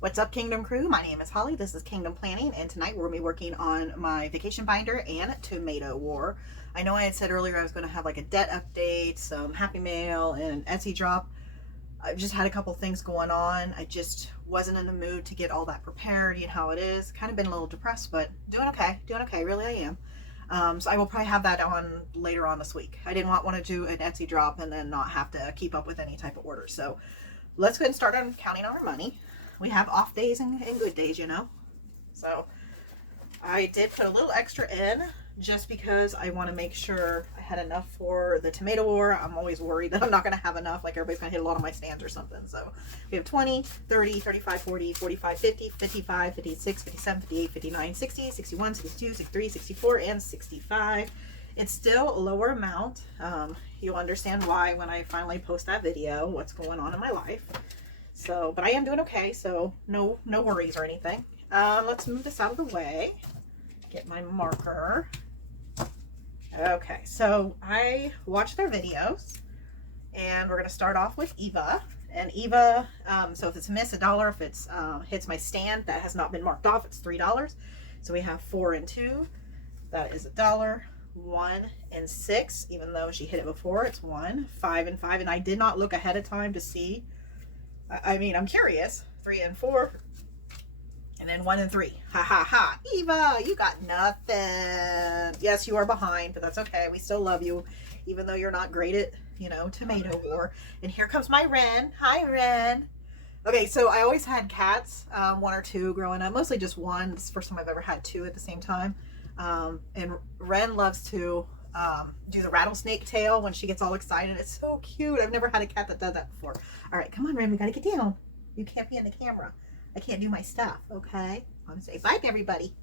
What's up, Kingdom Crew? My name is Holly. This is Kingdom Planning, and tonight we're going to be working on my vacation binder and tomato war. I know I had said earlier I was going to have like a debt update, some Happy Mail, and an Etsy drop. I've just had a couple things going on. I just wasn't in the mood to get all that prepared. You know how it is. Kind of been a little depressed, but doing okay. Doing okay. Really, I am. So I will probably have that on later on this week. I didn't want to do an Etsy drop and then not have to keep up with any type of orders. So let's go ahead and start on counting our money. We have off days and good days, you know. So I did put a little extra in just because I want to make sure I had enough for the tomato war. I'm always worried that I'm not going to have enough, like everybody's going to hit a lot of my stands or something. So we have 20, 30, 35, 40, 45, 50, 55, 56, 57, 58, 59, 60, 61, 62, 63, 64, and 65. It's still a lower amount. You'll understand why when I finally post that video, what's going on in my life. So, but I am doing okay, so no worries or anything. Let's move this out of the way. Get my marker. Okay, so I watched their videos, and we're going to start off with Eva. And Eva, so if it's a miss, $1. If it's hits my stand that has not been marked off, it's $3. So we have 4 and 2. That is $1. 1 and 6, even though she hit it before, it's 1. 5 and 5, and I did not look ahead of time to see. I mean, I'm curious. 3 and 4. And then 1 and 3. Ha ha ha. Eva, you got nothing. Yes, you are behind, but that's okay. We still love you, even though you're not great at, you know, tomato war. And here comes my Ren. Hi, Ren. Okay, so I always had cats, 1 or 2 growing up. Mostly just 1. It's the first time I've ever had 2 at the same time. And Ren loves to do the rattlesnake tail when she gets all excited. It's so cute. I've never had a cat that does that before. All right, come on, Ren. We gotta get down. You can't be in the camera. I can't do my stuff, okay? I'm gonna say bye to everybody.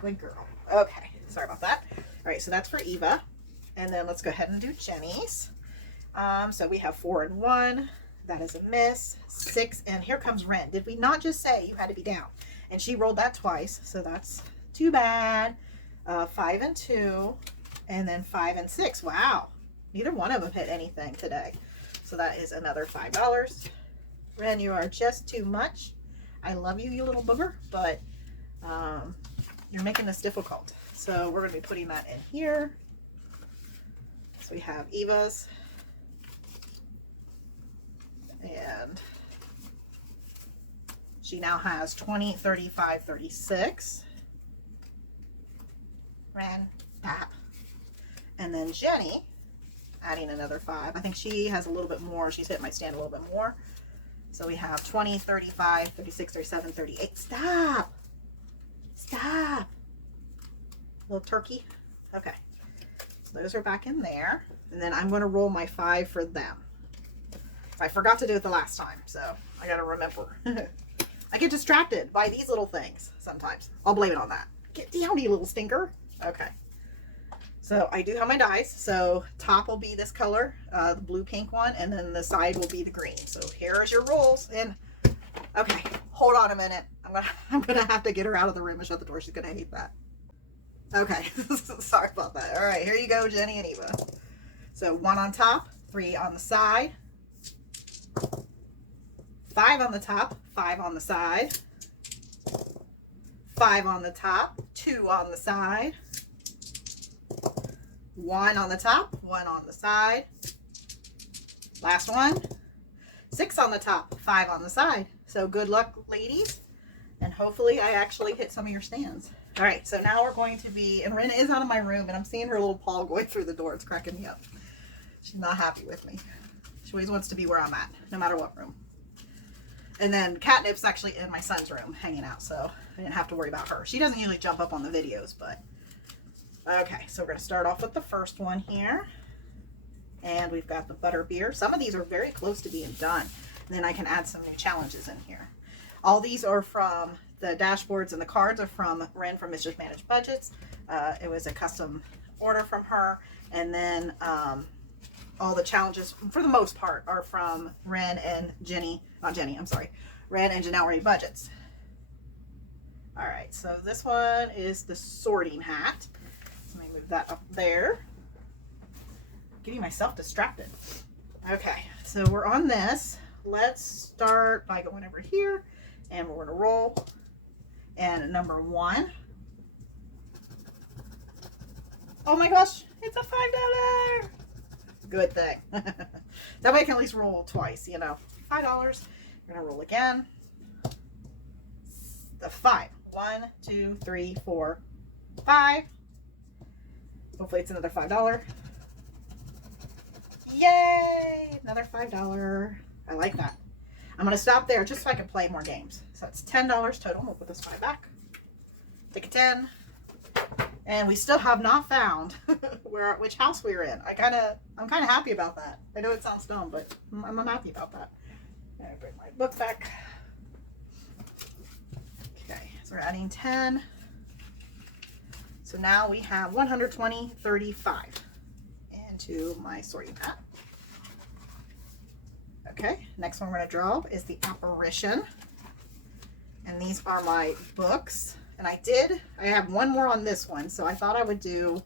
Good girl. Okay, sorry about that. All right, so that's for Eva. And then let's go ahead and do Jenny's. So we have 4 and 1. That is a miss. 6, and here comes Ren. Did we not just say you had to be down? And she rolled that twice, so that's too bad. 5 and 2. And then 5 and 6. Wow. Neither one of them hit anything today. So that is another $5. Ren, you are just too much. I love you, you little booger, but you're making this difficult. So we're going to be putting that in here. So we have Eva's. And she now has 20, 35, 36. Ren, tap. And then Jenny, adding another 5. I think she has a little bit more. She's hit my stand a little bit more. So we have 20, 35, 36, 37, 38. Stop. Stop. Little turkey. Okay. So those are back in there. And then I'm going to roll my 5 for them. I forgot to do it the last time, so I got to remember. I get distracted by these little things sometimes. I'll blame it on that. Get down, you little stinker. Okay. So I do have my dies. So top will be this color, the blue pink one, and then the side will be the green. So here's your rolls. And okay, hold on a minute. I'm gonna have to get her out of the room and shut the door. She's gonna hate that. Okay, sorry about that. All right, here you go, Jenny and Eva. So 1 on top, 3 on the side, 5 on the top, 5 on the side, 5 on the top, 2 on the side, 1 on the top, 1 on the side. Last one. 6 on the top, 5 on the side. So good luck, ladies. And hopefully I actually hit some of your stands. All right, so now we're going to be, and Ren is out of my room, and I'm seeing her little paw going through the door. It's cracking me up. She's not happy with me. She always wants to be where I'm at, no matter what room. And then Catnip's actually in my son's room hanging out, so I didn't have to worry about her. She doesn't usually jump up on the videos, but okay, so we're going to start off with the first one here. And we've got the butter beer. Some of these are very close to being done. And then I can add some new challenges in here. All these are from the dashboards, and the cards are from Ren from Mischief Managed Budgets. It was a custom order from her. And then all the challenges, for the most part, are from Ren and Jenny. Not Jenny, I'm sorry. Ren and Janelle Budgets. All right, so this one is the sorting hat. Let me move that up there. Getting myself distracted. Okay, so we're on this. Let's start by going over here And we're going to roll. And number 1. Oh my gosh, it's a $5. Good thing. That way I can at least roll twice, you know. $5. We're going to roll again. The 5. 1, 2, 3, 4, 5. Hopefully it's another $5. Yay! Another $5. I like that. I'm going to stop there just so I can play more games. So it's $10 total. We'll put this 5 back. Take a 10. And we still have not found which house we were in. I'm kind of happy about that. I know it sounds dumb, but I'm happy about that. I'm going to bring my book back. Okay, so we're adding 10. So now we have 120, 35 into my sorting hat. Okay, next one we're going to draw is the apparition. And these are my books. And I have one more on this one, so I thought I would do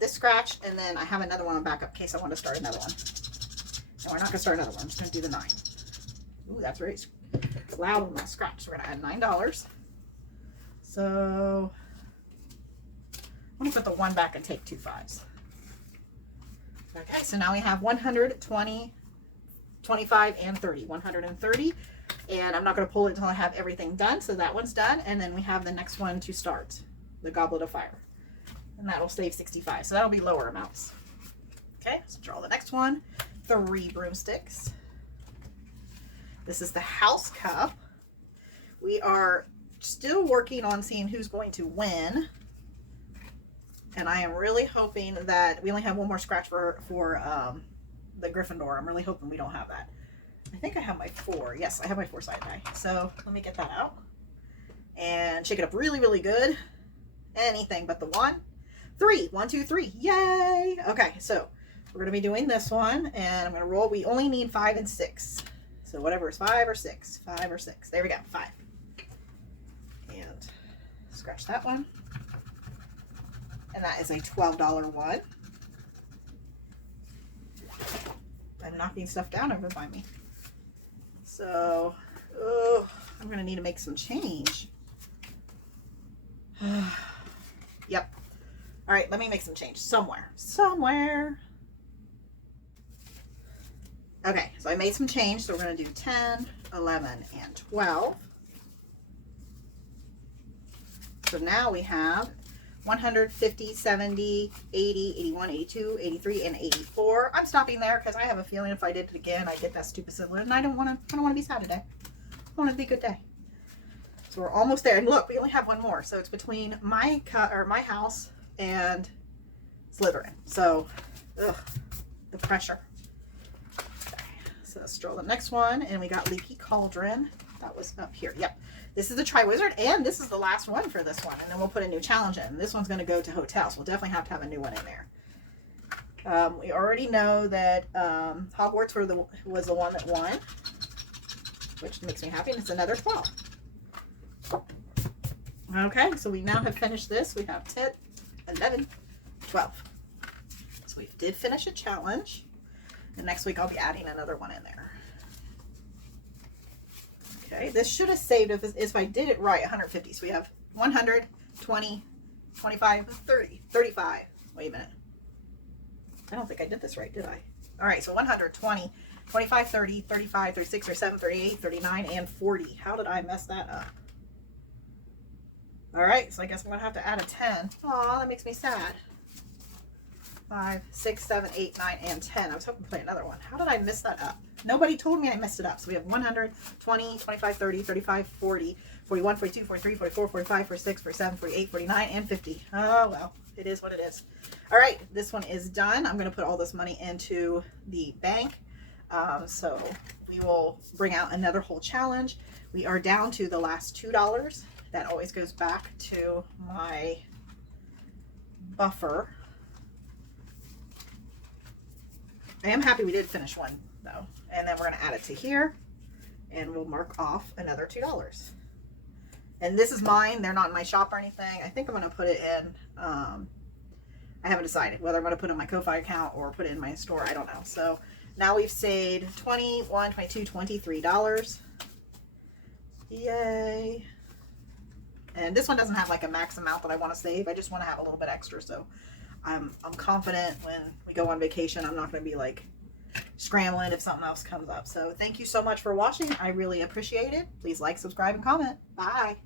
this scratch, and then I have another one on backup in case I want to start another one. No, we're not going to start another one. I'm just going to do the 9. Ooh, that's very loud on my scratch. So we're going to add $9. So I'm going to put the 1 back and take 2 5s. Okay, so now we have 120, 25, and 30. 130. And I'm not going to pull it until I have everything done. So that one's done. And then we have the next one to start, the Goblet of Fire. And that'll save 65. So that'll be lower amounts. Okay, so draw the next one. 3 broomsticks. This is the House Cup. We are still working on seeing who's going to win. And I am really hoping that we only have one more scratch for the Gryffindor. I'm really hoping we don't have that. I think I have my 4. Yes, I have my 4 side die. So let me get that out and shake it up really, really good. Anything but the 1. 3. 1, 2, 3. Yay! Okay, so we're going to be doing this one, and I'm going to roll. We only need 5 and 6. So whatever is 5 or 6. 5 or 6. There we go. 5. And scratch that one. And that is a $12 one. I'm knocking stuff down over by me. So, I'm going to need to make some change. Yep. All right, let me make some change somewhere. Okay, so I made some change. So we're going to do 10, 11, and 12. So now we have 100, 50, 70, 80, 81, 82, 83, and 84. I'm stopping there because I have a feeling if I did it again, I'd get that stupid Sizzler, and I don't want to be sad today. I want it to be a good day. So we're almost there. And look, we only have one more. So it's between my house and Slytherin. So, the pressure. Okay, so let's draw the next one, and we got Leaky Cauldron. That was up here. Yep. This is the Triwizard, and this is the last one for this one, and then we'll put a new challenge in. This one's going to go to hotels. We'll definitely have to have a new one in there. We already know that Hogwarts was the one that won, which makes me happy, and it's another 12. Okay, so we now have finished this. We have 10, 11, 12. So we did finish a challenge, and next week I'll be adding another one in there. Okay, this should have saved if I did it right, 150. So we have 100, 20, 25, 30, 35. Wait a minute. I don't think I did this right, did I? All right, so 100, 20, 25, 30, 35, 36, 37, 38, 39, and 40. How did I mess that up? All right, so I guess I'm going to have to add a 10. Aw, that makes me sad. 5, 6, 7, 8, 9, and 10. I was hoping to play another one. How did I mess that up? Nobody told me I messed it up. So we have 100, 20, 25, 30, 35, 40, 41, 42, 43, 44, 45, 46, 47, 48, 49, and 50. Oh, well, it is what it is. All right, this one is done. I'm going to put all this money into the bank. So we will bring out another whole challenge. We are down to the last $2. That always goes back to my buffer. I am happy we did finish one though. And then we're going to add it to here, and we'll mark off another $2. And this is mine. They're not in my shop or anything. I think I'm going to put it in, I haven't decided whether I'm going to put it in my Ko-Fi account or put it in my store. I don't know. So now we've saved $21, $22, $23. Yay. And this one doesn't have like a max amount that I want to save. I just want to have a little bit extra. So I'm confident when we go on vacation, I'm not going to be like scrambling if something else comes up. So thank you so much for watching. I really appreciate it. Please like, subscribe, and comment. Bye.